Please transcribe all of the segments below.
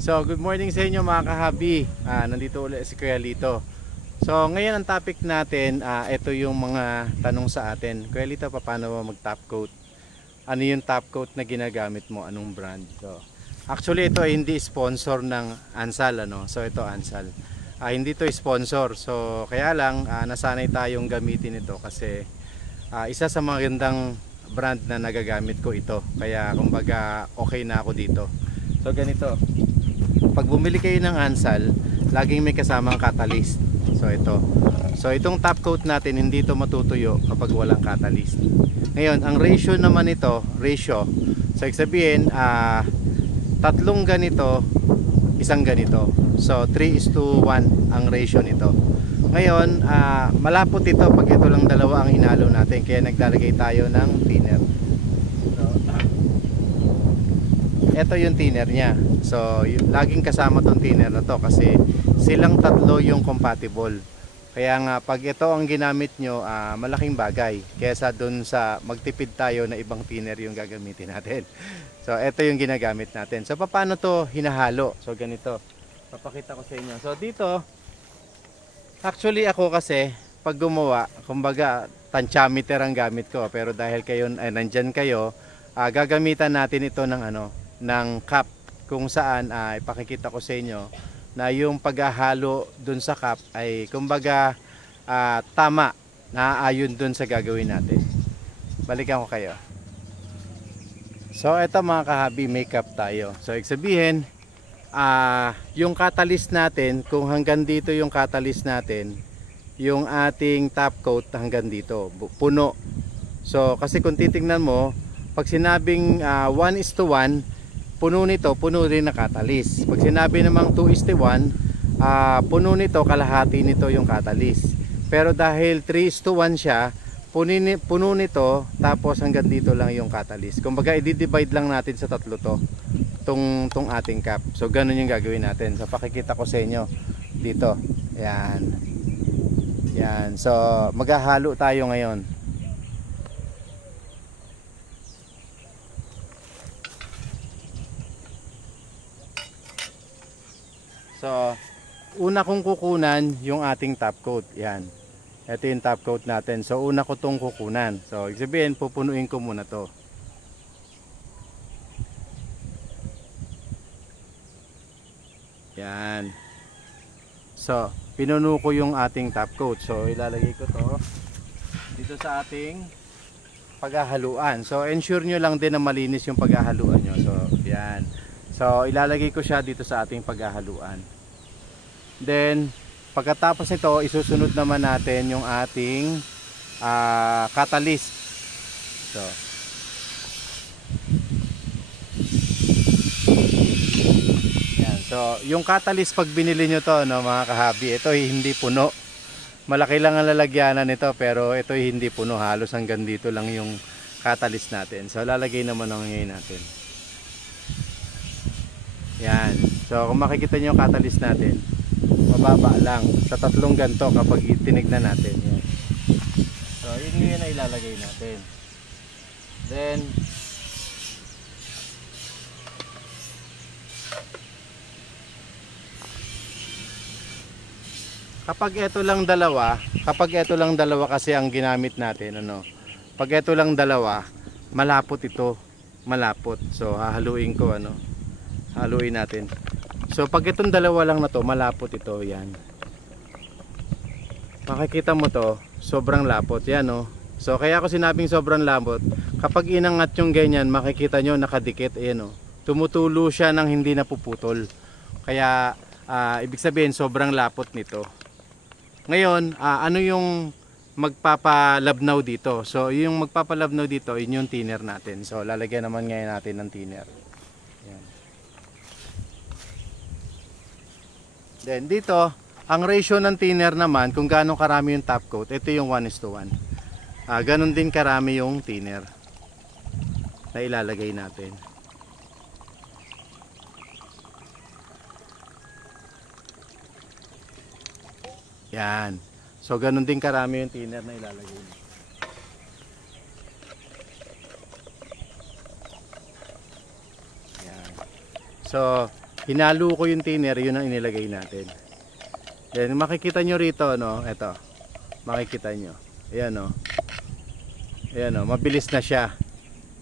So, good morning sa inyo mga kahabi. Nandito ulit si Kuya Lito. So, ngayon ang topic natin, ito yung mga tanong sa atin. Kuya Lito, paano ba mag-top coat? Ano yung top coat na ginagamit mo? Anong brand? So, actually ito ay hindi sponsor ng Ansal, ano? So, ito Ansal. Hindi to sponsor. So, kaya lang nasanay tayong gamitin ito kasi isa sa magandang brand na nagagamit ko ito. Kaya kumbaga okay na ako dito. So, ganito. Pag bumili kayo ng Ansal, laging may kasamang catalyst. So ito. So itong top coat natin, hindi ito matutuyo kapag walang catalyst. Ngayon, ang ratio naman ito, so ibig sabihin, tatlong ganito, isang ganito. So 3:1 ang ratio nito. Ngayon, malapot ito pag ito lang dalawa ang hinalo natin. Kaya naglalagay tayo ng thinner. Ito yung thinner niya. So laging kasama tong thinner na to kasi silang tatlo yung compatible. Kaya nga pag ito ang ginamit nyo, malaking bagay kaysa dun sa magtipid tayo na ibang thinner yung gagamitin natin. So ito yung ginagamit natin. So paano to hinahalo? So ganito, papakita ko sa inyo. So dito, actually ako kasi pag gumawa, kumbaga tantiameter ang gamit ko, pero dahil kayo nandyan kayo, gagamitan natin ito ng cup, kung saan ipakikita ko sa inyo na yung paghahalo dun sa cup ay kumbaga tama, naaayon dun sa gagawin natin. Balikan ko kayo. So eto mga kahabi, may cup tayo. So ibig sabihin, yung catalyst natin, kung hanggang dito yung catalyst natin, yung ating top coat hanggang dito, puno. So kasi kung titingnan mo, pag sinabing 1:1, puno nito, puno rin na catalyst. Pag sinabi namang 2:1, puno nito, kalahati nito yung catalyst. Pero dahil 3:1 siya, puno nito, tapos hanggang dito lang yung catalyst. Kumbaga i-divide lang natin sa tatlo to, tong ating cup. So ganun yung gagawin natin. So pakikita ko sa inyo dito. Yan. Yan. So maghahalo tayo ngayon. So, una kong kukunan yung ating top coat. Yan. Ito yung top coat natin. So, una ko tong kukunan. So, ibig sabihin, pupunuin ko muna to. Yan. So, pinuno ko yung ating top coat. So, ilalagay ko to dito sa ating paghahaluan. So, ensure nyo lang din na malinis yung paghahaluan nyo. So, yan. So ilalagay ko siya dito sa ating paghahaluan. Then pagkatapos nito, isusunod naman natin yung ating catalyst. So yan. So yung catalyst, pag binili nyo to, no, mga kahabi, ito hindi puno. Malaki lang ang lalagyanan nito, pero ito hindi puno. Halos hanggang dito lang yung catalyst natin. So lalagay naman ang ngayon natin. Yan. So kung makikita nyo yung catalyst natin, mababa lang sa tatlong ganto kapag tinignan natin. Yan. So yun na ilalagay natin. Then kapag ito lang dalawa kasi ang ginamit natin, pag ito lang dalawa, malapot ito, malapot. So hahaluin ko, haluin natin. So pag itong dalawa lang na to, malapot ito. Yan, makikita mo to, sobrang lapot yan, So kaya ako sinabing sobrang lapot, kapag inangat yung ganyan, makikita nyo nakadikit. Ayan, tumutulo siya nang hindi napuputol. Kaya ibig sabihin sobrang lapot nito. Ngayon, ano yung magpapalabnaw dito? So yung magpapalabnaw dito, yun yung thinner natin. So lalagyan naman ngayon natin ng thinner. Yan. Then dito, ang ratio ng thinner naman, kung gaano karami yung top coat, ito yung 1:1. Ganon din karami yung thinner na ilalagay natin. Yan. So ganon din karami yung thinner na ilalagay natin. Yan. So hinalo ko yung thinner, yun ang inilagay natin. Then makikita nyo rito, no, eto, makikita nyo, ayan o, ayan o, mabilis na siya,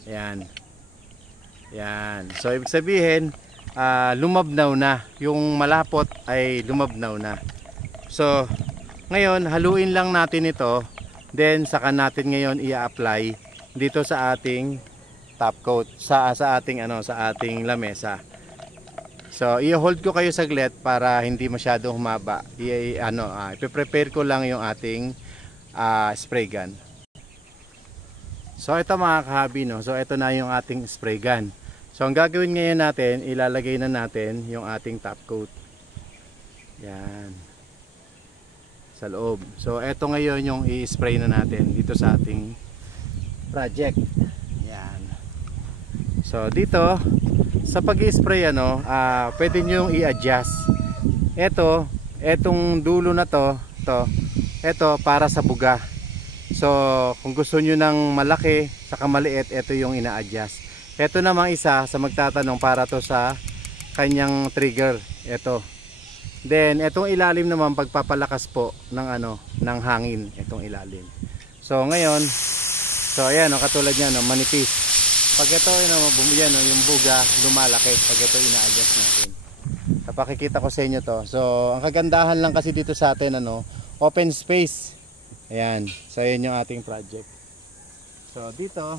ayan, ayan. So ibig sabihin, lumabnaw na, yung malapot ay lumabnaw na. So ngayon haluin lang natin ito, then saka natin ngayon i-apply dito sa ating top coat, sa ating sa ating lamesa. So i-hold ko kayo saglit para hindi masyadong humaba. I-prepare ko lang yung ating spray gun. So ito mga kahabi, no. So ito na yung ating spray gun. So ang gagawin ngayon natin, ilalagay na natin yung ating top coat. Yan. Sa loob. So ito ngayon yung i-spray na natin dito sa ating project. Yan. So dito sa pag-i-spray pwede nyo i-adjust. Etong dulo na ito para sa buga. So kung gusto nyo ng malaki saka maliit, ito yung ina-adjust. Ito namang isa sa magtatanong, para to sa kanyang trigger. Ito. Then etong ilalim naman pagpapalakas po ng hangin, itong ilalim. So ngayon, so ayan katulad niyan, manipis. Pag ito yung buga lumalaki pag ito ina-adjust natin. Napakikita ko sa inyo to. So ang kagandahan lang kasi dito sa atin open space. Ayan. So yun yung ating project. So dito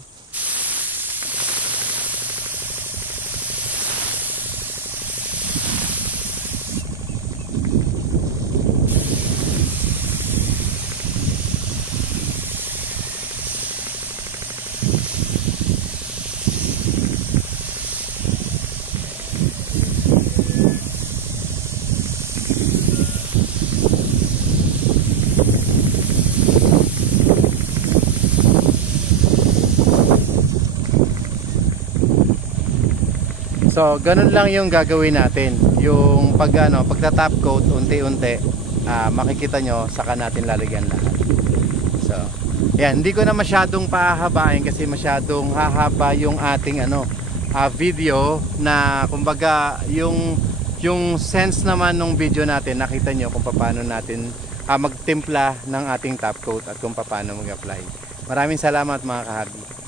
So, ganun lang yung gagawin natin. Yung pagta-top coat, unti-unti, makikita nyo, saka natin lalagyan lahat. So, yan, hindi ko na masyadong pahahabain kasi masyadong hahaba yung ating video na kumbaga yung sense naman ng video natin, nakita nyo kung paano natin magtimpla ng ating top coat at kung paano mag-apply. Maraming salamat mga kahabi.